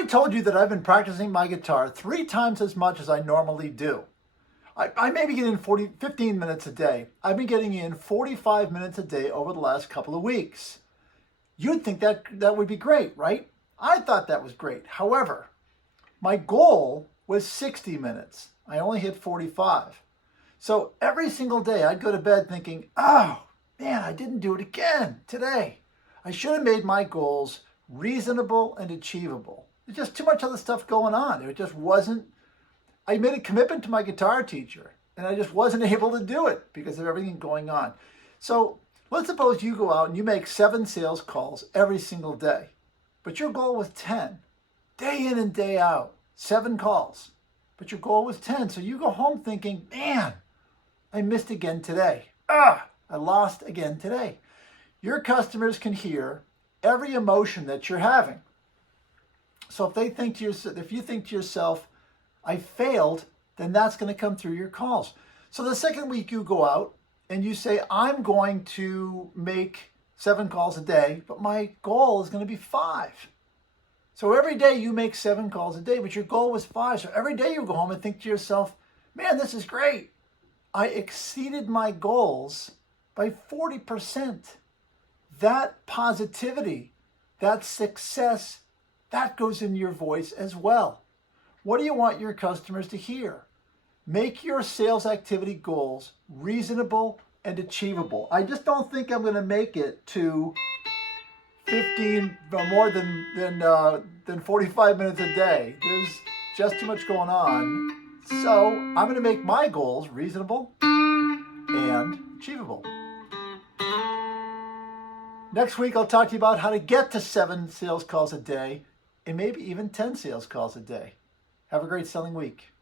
I told you that I've been practicing my guitar 3 times as much as I normally do. I maybe get in 15 minutes a day. I've been getting in 45 minutes a day over the last couple of weeks. You'd think that would be great, right? I thought that was great. However, my goal was 60 minutes. I only hit 45. So every single day I'd go to bed thinking, oh man, I didn't do it again today. I should have made my goals reasonable and achievable. There's just too much other stuff going on. It just wasn't, I made a commitment to my guitar teacher and I just wasn't able to do it because of everything going on. So let's suppose you go out and you make 7 sales calls every single day, but your goal was 10. Day in and day out, 7 calls, but your goal was 10. So you go home thinking, man, I missed again today. I lost again today. Your customers can hear every emotion that you're having. So if you think to yourself, I failed, then that's going to come through your calls. So the second week you go out and you say, I'm going to make 7 calls a day, but my goal is going to be 5. So every day you make 7 calls a day, but your goal was 5. So every day you go home and think to yourself, man, this is great. I exceeded my goals by 40%. That positivity, that success, that goes in your voice as well. What do you want your customers to hear? Make your sales activity goals reasonable and achievable. I just don't think I'm going to make it to 15 more than 45 minutes a day. There's just too much going on. So I'm going to make my goals reasonable and achievable. Next week, I'll talk to you about how to get to 7 sales calls a day and maybe even 10 sales calls a day. Have a great selling week.